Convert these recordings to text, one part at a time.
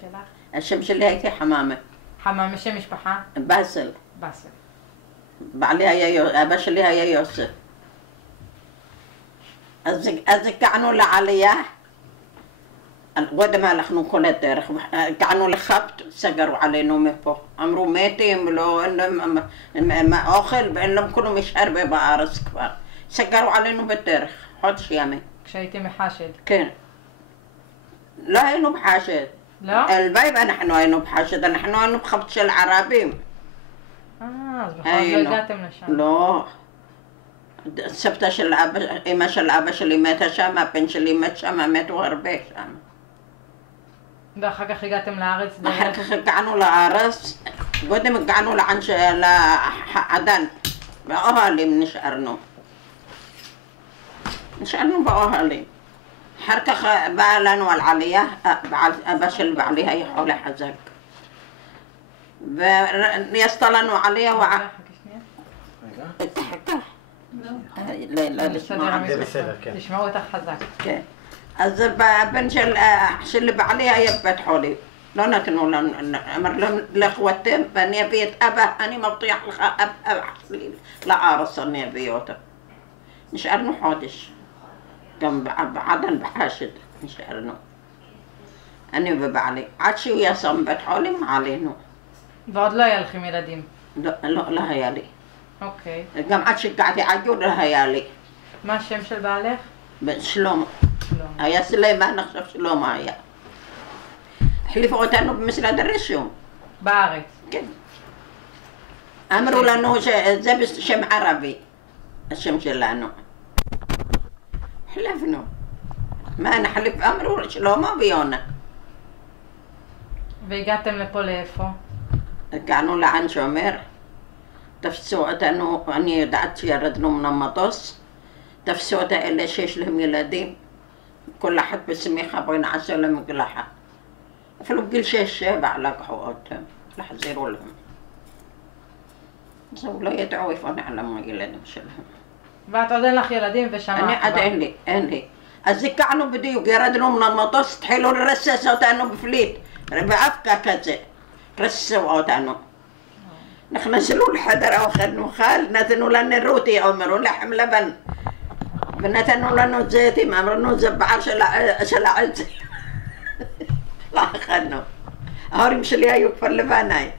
שלך? השם שלי הייתי חמאמה. חמאמה, שם משפחה? באסל. באסל. אבא שלי היה יוסף. אז הגענו לעלייה, קודם הלכנו כל הדרך, הגענו לחבט, סגרו עלינו מפה. אמרו מתים, לא, אין להם אוכל ואין להם כלום משאר בארץ כבר. סגרו עלינו בדרך, חודש ימים. כשהייתי מחשד? כן. לא היינו בחשד. לא? הלוואי ואנחנו היינו בחשד, אנחנו היינו בחבט של ערבים. אז בכל זאת לא הגעתם לשם. לא. סבתא של אבא, אמא של אבא שלי מתה שם, הבן שלי מת שם, מתו הרבה שם. ואחר כך הגעתם לארץ? אחר כך הגענו לארץ, קודם הגענו לעדן, באוהלים נשארנו. נשארנו באוהלים. אחר כך בא לנו על עלייה, אבא של בעלי היה חולה חזק. ויעשתה לנו עלייה תשמעו אותך חזק. כן. אז הבן של בעלי היה בבית חולים. לא נתנו לנו, אמר להם לכו אתם ואני אביא את אבא, אני מבטיח לך אבא שלי לארץ אני אביא אותו. נשארנו חודש. גם בעדן בחשד נשארנו. אני ובעלי. עד שהוא יצא מבית חולים עלינו. ועוד לא היה לכם ילדים? לא היה לי. אוקיי. גם עד שהגעתי עגור לא היה לי. מה השם של בעלך? שלמה. היה סלימן, עכשיו שלמה היה. החליפו אותנו במשרד הרישום. בארץ? כן. אמרו לנו שזה בשם ערבי, השם שלנו. החלפנו. מה נחליף? אמרו שלמה ויונה. והגעתם לפה לאיפה? הגענו לעין שומר. תפסו אותנו, אני יודעת שירדנו מן המטוס. תפסו את האלה שיש להם ילדים. כל אחד בשמיכה בואי נעשה להם מקלחת. אפילו בגיל 6-7 לקחו אותם, לחזירו להם. זהו, לא ידעו איפה נעלמו הילדים שלהם. ואת עוד אין לך ילדים ושמעת? אני עד אין לי. אז הגענו בדיוק, ירדנו מן המטוס, התחילו לרסס אותנו בפליט, באבקה כזה, רססו אותנו. נכנסנו לחדר האוכל נאכל, נתנו לנו רוטי, אמרו לחם לבן. ונתנו לנו זיתים, אמרנו זה בעל של העץ. לא אכלנו. ההורים שלי היו כבר לבנאי.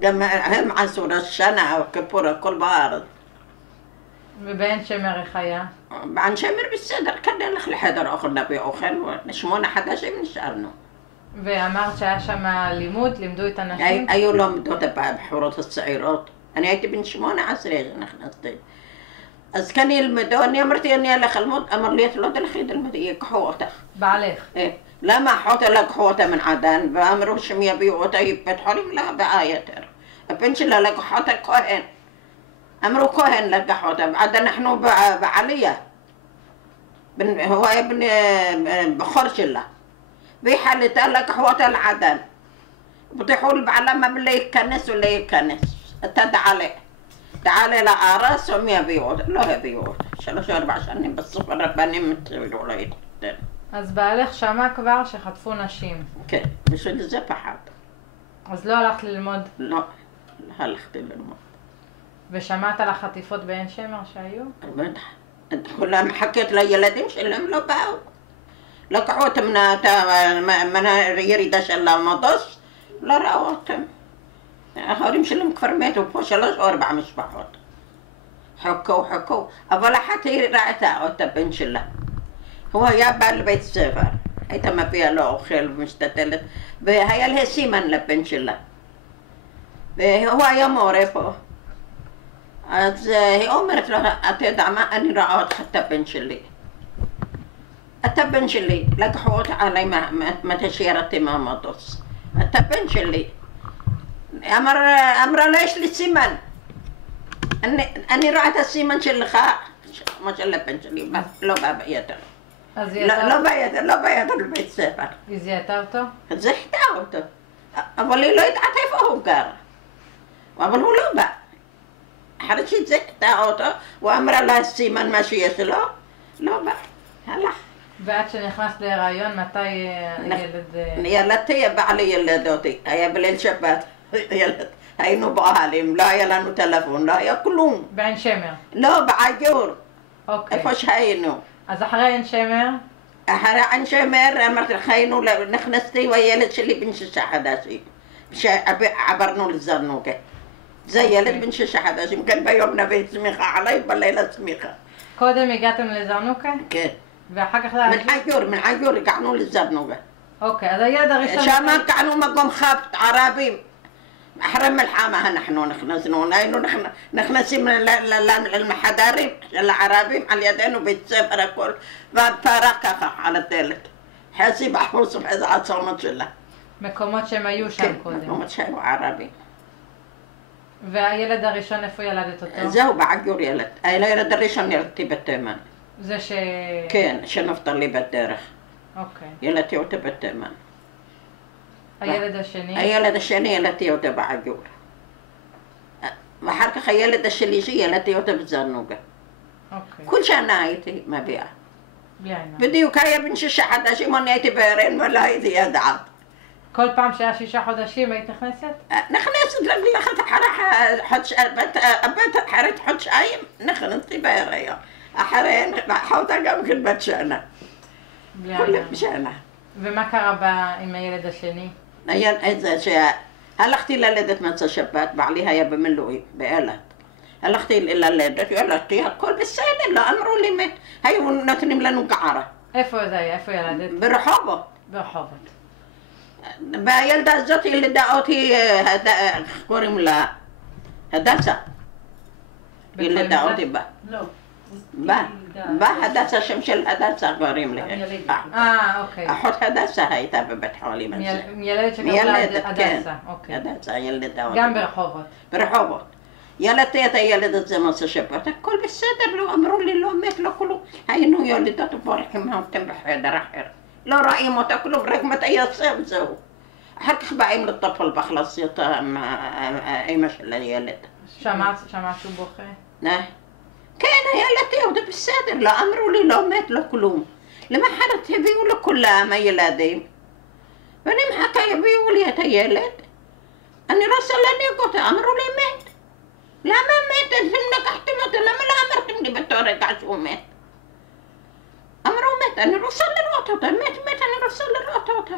גם הם עשו ראש שנה או כיפור, הכל בארץ. ובעין שמר איך היה? בעין שמר בסדר, כאן נלך לחדר אוכל, נביא אוכל, 8 חודשים נשארנו. ואמרת שהיה שם לימוד, לימדו את הנשים? היו לומדות הבחורות הצעירות. אני הייתי בן 18 נכנסתי. אז כאן ילמדו, אני אמרתי אני אלך ללמוד, אמר לי את לא תלכי ללמוד, ייקחו אותך. בעלך? למה אחותה לקחו אותה מן עדן ואמרו שהם יביאו אותה בית חולים? לא, באה יותר. הבן שלה לקחו אותה כהן. אמרו כהן לקח אותה, עד אנחנו בעלייה. הוא היה בחור שלה. והיא חלתה, לקחו אותה לעדן. בטיחו לבעלה מה להיכנס ולא להיכנס. אתה תעלה לארץ והם יביאו אותה. לא הביאו אותה. 3-4 שנים בסוף הרבנים התחילו לא להתחתן. אז בעלך שמע כבר שחטפו נשים. כן, בשביל זה פחד. אז לא הלכת ללמוד? לא הלכתי ללמוד. ושמעת על החטיפות בעין שמר שהיו? בטח. כולם מחכת לילדים שלהם, לא באו. לקחו אותם מן הירידה של המטוס, לא ראו אותם. ההורים שלהם כבר מתו פה 3 או 4 משפחות. חכו, אבל אחת היא ראתה אותה בן שלה. הוא היה בא לבית ספר, הייתה מביאה לו אוכל ומשתתלת, והיה לה סימן לבן שלה. והוא היה מורה פה. אז היא אומרת לו, אתה יודע מה, אני רואה אותך את הבן שלי. אתה בן שלי, לקחו אותה עליי מתי שירדתי מהמטוס. אתה בן שלי. אמרה לו, יש לי סימן. אני רואה את הסימן שלך, כמו של הבן שלי, לא בא ביותר. לא ביותר לבית ספר. היא זיהתה אותו? זיהתה אותו. אבל היא לא יודעת איפה הוא גר. אבל הוא לא בא. אחרי שהיא זיהתה אותו, הוא אמרה לה סימן מה שיש לו, לא בא. הלך. ועד שנכנסת להיריון, מתי הילד... ילדתי, בעלי ילד אותי, היה בליל שבת, ילד. היינו באוהלים, לא היה לנו טלפון, לא היה כלום. בעין שמר? לא, בעגור. אוקיי. איפה שהיינו. אז אחרי עין שמר? אחרי עין שמר, אמרתי לך, היינו, נכנסתי והילד שלי בן 6 חודשים. שעברנו לזרנוגה. זה ילד בן 6 חודשים, כן ביום נביא צמיחה עליי, בלילה צמיחה. קודם הגעתם לזרנוקה? כן. ואחר כך... מן עגור הגענו לזרנוגה. אוקיי, אז הילד הראשון... שם הגענו מקום חפת, ערבים. אחרי מלחמה אנחנו נכנסנו, היינו נכנסים לחדרים של הערבים על ידינו בית ספר הכל, והפרה ככה על הדלת. חסי בחוץ ובאיזה עצומות שלה. מקומות שהם היו שם קודם. מקומות שהיו ערבים. והילד הראשון איפה ילדת אותו? זהו, בעגור ילד. הילד הראשון ילדתי בתימן. זה כן, שנפטר לי בדרך. אוקיי. ילדתי אותו בתימן. הילד השני? הילד השני ילדתי אותו בעגור. ואחר כך הילד השלישי ילדתי אותו בזרנוגה. אוקיי. כל שנה הייתי מביאה. בלי עין. בדיוק היה בן 6 חודשים, אני הייתי בהיריון ולא הייתי יודעת. כל פעם שהיה 6 חודשים היית נכנסת? נכנסת ללכת אחרי חודשיים, נכנסתי בהיריון. אחרי אחותה גם כן בת שנה. בלי כולם עין. שנה. ומה קרה עם הילד השני? היה את זה שהלכתי ללדת מצה שבת, בעלי היה במילואים, באילת. הלכתי ללדת, ילדתי, הכל בסדר, לא אמרו לי מת. היו נותנים לנו גערה. איפה זה היה? איפה ילדת? ברחובות. ברחובות. והילדה הזאת ילדה אותי, איך קוראים לה? הדסה. ילדה אותי בה. לא. הדסה, שם של הדסה קוראים לי. אוקיי. אחות הדסה הייתה בבית חולים הזה. מילדת שקראו לה הדסה. אוקיי. הדסה ילדה אותי. גם ברחובות. ברחובות. ילדתי את הילד הזה מצה שבת, הכל בסדר, לא אמרו לי, לא מת, לא כלום. היינו ילדות ובורחים אותם בחדר אחר. לא רואים אותה כלום, רק מתי יוצא וזהו. אחר כך באים לטפל באכלסיות האמא של הילד. שמעת שהוא בוכה? כן, ילדתי עוד בסדר, לא אמרו לי, לא מת, לא כלום. למחרת הביאו לכולם הילדים, ואני מחכה יביאו לי את הילד. אני רוצה להניק אותו, אמרו לי מת. למה מת? אתם לקחתם אותו, למה לא אמרתם לי באותו רגע שהוא מת? אמרו מת, אני רוצה לראות אותה, מת, אני רוצה לראות אותה.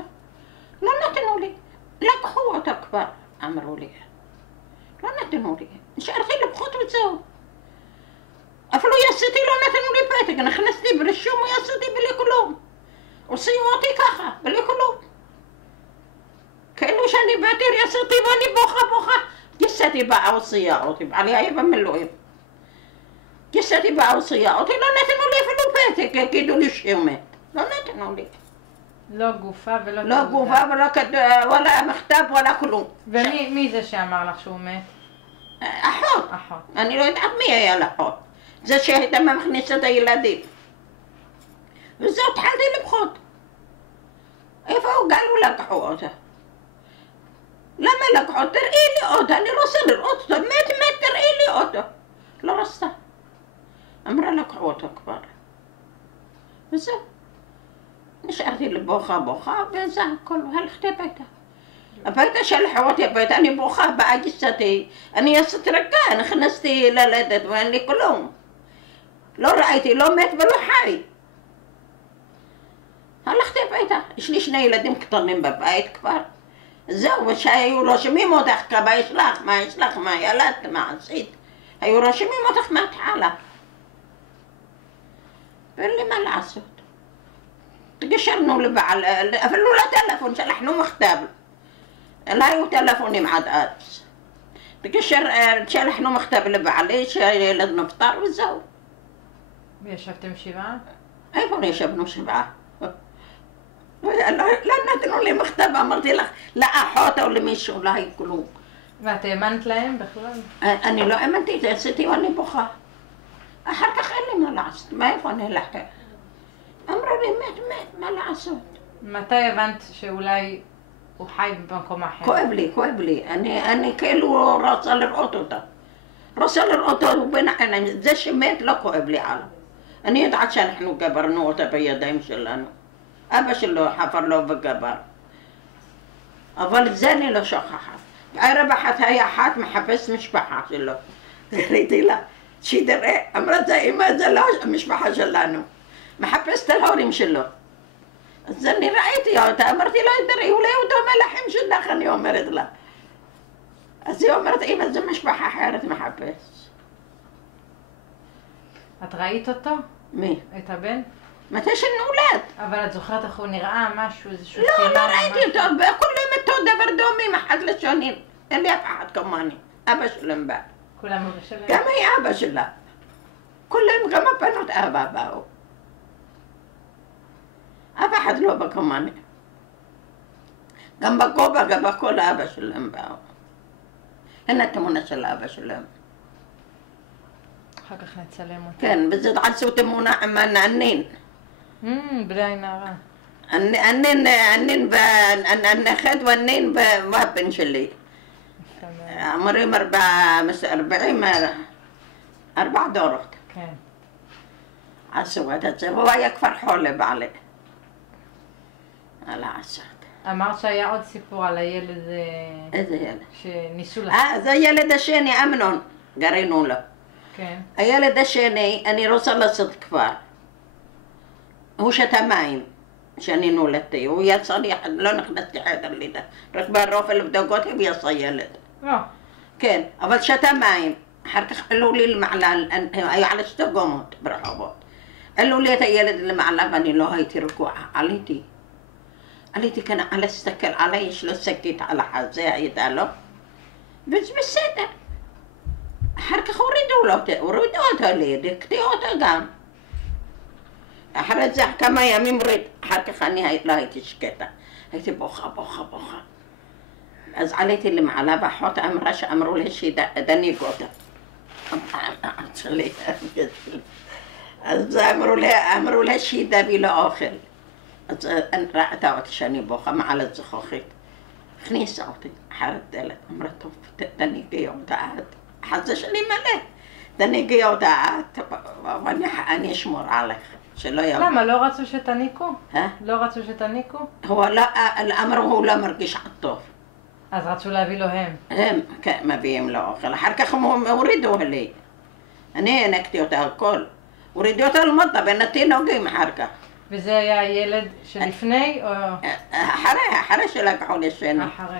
לא נתנו לי, לקחו אותה כבר, אמרו לי. לא נתנו לי, נשארתי לבכות וזהו. אפילו יעשיתי, לא נתנו לי פתק, נכנסתי ברישום ויעשיתי בלי כלום. הוציאו אותי ככה, בלי כלום. כאילו שאני באתי, יעשיתי ואני בוכה. יעשיתי באה הוציאה אותי, בעלי היה במילואים. יעשיתי באה הוציאה אותי, לא נתנו לי אפילו פתק, יגידו לי שהוא מת. לא נתנו לי. לא גופה ולא... לא גופה ולא מכתב ולא כלום. ומי זה שאמר לך שהוא מת? אחות. אני לא יודעת מי היה לאחות. זה שהייתה מכניסה את הילדים. וזהו, התחלתי לבכות. איפה הוא גלו לקחו אותה? למה לקחו? תראי לי אותה, אני רוצה לראות אותה. מת, תראי לי אותה. לא רצתה. אמרה לקחו אותה כבר. וזהו. נשארתי לבוכה, וזה הכל, הלכתי הביתה. הביתה שלחו אותי הביתה, אני בוכה, באה גיסתי. אני יצאת רגע, נכנסתי ללדת ואין לי כלום. לא ראיתי, לא מת ולא חי. הלכתי הביתה, יש לי 2 ילדים קטנים בבית כבר. זהו, ושהיו רושמים אותך, כמה יש לך, מה יש לך, מה ילדת, מה עשית. היו רושמים אותך מההתחלה. ואין לי מה לעשות. תקשרנו לבעל, אפילו לטלפון, שלחנו מכתב. לא היו טלפונים עד אז. שלחנו מכתב לבעלי שהילד נפטר וזהו. וישבתם 7? איפה ישבנו 7? לא נתנו לי מכתב, אמרתי לך, לאחות או למישהו, לא היה כלום. ואת האמנת להם בכלל? אני לא האמנתי, עשיתי ואני בוכה. אחר כך אין לי מה לעשות, מאיפה אני אלך? אמרו לי, מת, מה לעשות? מתי הבנת שאולי הוא חי במקום אחר? כואב לי. אני כאילו רוצה לראות אותה. רוצה לראות אותו בין העיניים. זה שמת לא כואב לי עליו. אני יודעת שאנחנו גברנו אותה בידיים שלנו. אבא שלו חפר לו וגבר. אבל את זה אני לא שוכחת. בערב אחת היה אחת מחפש משפחה שלו. ראיתי לה, שתראה, אמרה זה אמא, זה לא המשפחה שלנו. מחפש את ההורים שלו. אז אני ראיתי אותה, אמרתי לה, תראי, אולי הוא דומה לאחים שלך, אני אומרת לה. אז היא אומרת, אמא, זה משפחה אחרת מחפש. את ראית אותו? מי? את הבן? מתי שנולד. אבל את זוכרת איך הוא נראה, משהו, איזשהו לא, סימן? לא ראיתי אותו, כולם אותו דבר דומים אחד לשני. אין לי אף אחד כמוני. אבא שלהם בא. כולם אבא שלהם? גם היה אבא שלה. כולם, גם הבנות אבא באו. אף אחד לא בא כמוני. גם בגובה, גם בכל אבא שלהם באו. אין התמונה של אבא שלהם. אחר כך נצלם אותה. כן, וזה עשו תמונה עם הנענין. בלי עין הרע. הנכד והנין והבן שלי. אמורים 4 דורות. כן. עשו את זה, והוא היה כבר חולה בעלי. על העשת. אמרת שהיה עוד סיפור על הילד איזה ילד? שניסו זה הילד השני, אמנון, גרינו לו. כן. הילד השני, אני רוצה לעשות כבר. הוא שתה מים שאני נולדתי, הוא יצא לי, לא נכנסתי חדר לידה, רק ברופא לבדוק אותי ויצא ילד. לא. כן, אבל שתה מים. אחר כך עלו לי למעלה, היו על 2 קומות ברחובות. עלו לי את הילד למעלה ואני לא הייתי רגועה, עליתי כאן על להסתכל עליי, יש לו שקית על החזה, הייתה לו, וזה בסדר. אחר כך הורידו אותו לידי, הקטיעו אותו גם. אחרי זה כמה ימים אחר כך אני לא הייתי שקטה, הייתי בוכה. אז עליתי למעלה ואחות אמרה שאמרו לי שדניק אותה. אז אמרו לה שהיא תביא לו אוכל. אז ראתה אותי שאני בוכה מעל הזכוכית. הכניסה אותי אחר הדלת, אמרה טוב, תניקי אותה את. החזה שלי מלא. תניקי אותה את, ואני אשמור עליך, שלא יבוא. למה? לא רצו שתניקו? לא רצו שתניקו? אמרו הוא לא מרגיש טוב. אז רצו להביא לו הם. הם מביאים לו אוכל, אחר כך הם הורידו לי. אני הענקתי אותה הכל. הורידו אותה למטה בין התינוקים אחר כך. וזה היה ילד שלפני או...? אחרי שלקחו לי שני. אחרי.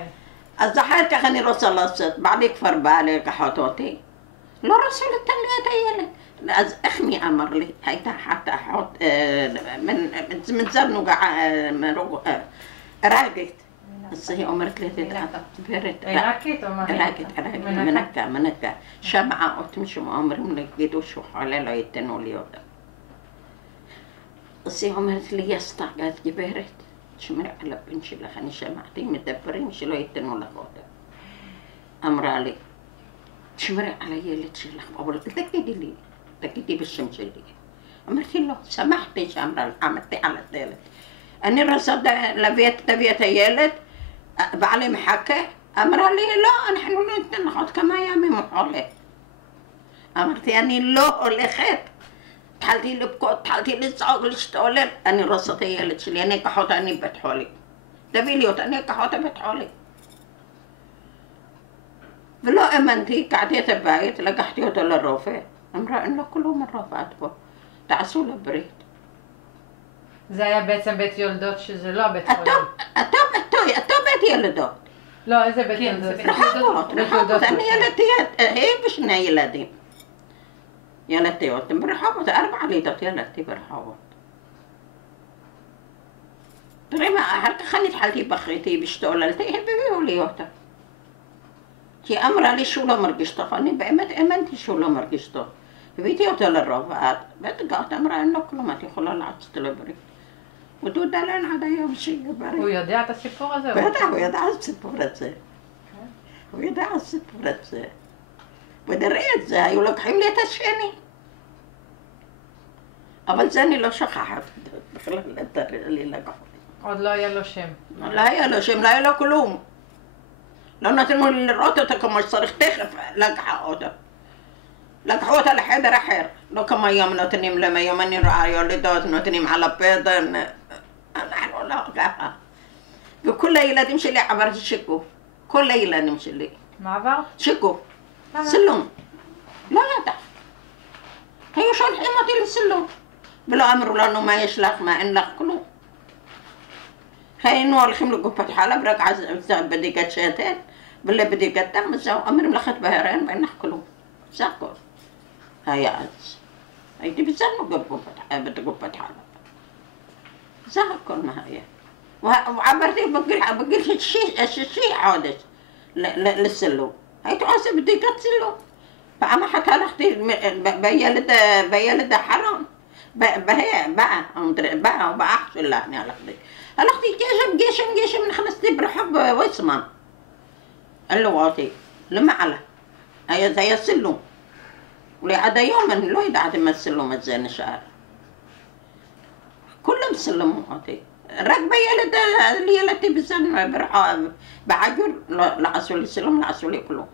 אז אחר כך אני רוצה לעשות, בעלי כבר בא לקחת אותי. לא רצו לתת לי את הילד. אז איך מי אמר לי? הייתה אחת אחות, מנזר רגית. אז היא אומרת לי, גברת, עיראקית או מה? עיראקית, מנקה. שמעה אותם שאומרים לי, גידו שהוא חולה, לא ייתנו לי אותה. אז היא אומרת לי, יסתגת גברת, שמרי על הבן שלך, אני שמעתי, מדברים שלא ייתנו לך אותה. אמרה לי, שמרי על הילד שלך, אבל תגידי בשם שלי. אמרתי לו, שמחתי שאמרה, עמדתי על הדלת. אני רוצה להביא את הילד, בעלי מחכה, אמרה לי, לא, אנחנו לא ניתן לך עוד כמה ימים הוא חולה. אמרתי, אני לא הולכת. התחלתי לבכות, התחלתי לצעוק, להשתולל. אני רוצה את הילד שלי, אני אקח אותה, אני בית חולים. תביא לי אותה, אני אקח אותה בית חולים. ולא האמנתי, קעתי את הבית, לקחתי אותו לרופא. אמרה, אין לו כלום הרופא פה, תעשו לו ברית. זה היה בעצם בית יולדות שזה לא הבית חולים. אותו בית ילדות. לא, איזה בית יולדות? רחובות. אני ילדתי, היא ושני ילדים. ילדתי אותם ברחובות, 4 לידות ילדתי ברחובות. תראי מה, אחר כך אני התחלתי בכיתי, השתוללתי, הביאו לי אותה. כי אמרה לי שהוא לא מרגיש טוב, אני באמת האמנתי שהוא לא מרגיש טוב. הבאתי אותו לרופאה, בטגעת אמרה, אין לו כלום, את יכולה לעשות לו ברית. ותודה לאן עד היום שיהיה בריא. הוא יודע את הסיפור הזה? בטח, הוא ידע את הסיפור הזה. הוא ידע את הסיפור הזה. ונראה את זה, היו לוקחים לי את השני. אבל זה אני לא שכחת, בכלל לי לקחו לי. עוד לא היה לו שם. לא היה לו שם, לא היה לו כלום. לא נתנו לי לראות אותו כמו שצריך, תכף לקחה אותו. لك حوت الحيدر حير لو كما يوم نتنيم لما يوم نرى يولدوت نتنيم على بيض نحن لا كافة بكل ليلة نمشي لي عبر شكو كل ليلة نمشي لي مع بعض؟ شكو سلم لا يدع هي شو الحين السلم بلا أمر لأنه ما يشلخ ما إن كله هاي نوع الخمل قفة حالة برك عز بدي قد شاتين بالله بدي قد تم أمر ملخت بهرين بين نحكله ساكو هاي عز هاي تبي سنو قفة حالة ساكو ما هي وعبرتي بقول الشيء عادش للسلو هاي تعصب بدي قد سلو فأما حتى لختي بيلد حرام بهي بقى أحسن الله يعني أختي جيش من 5 برحب ويسمان اللواتي لما على هي زي السلو ولعدا يوم لو يدعي ما السلو مزين شعر كلهم سلموا عطي ركبة يلد اللي يلتي بسن برحب بعجل لا أسولي سلم لا أسولي كلهم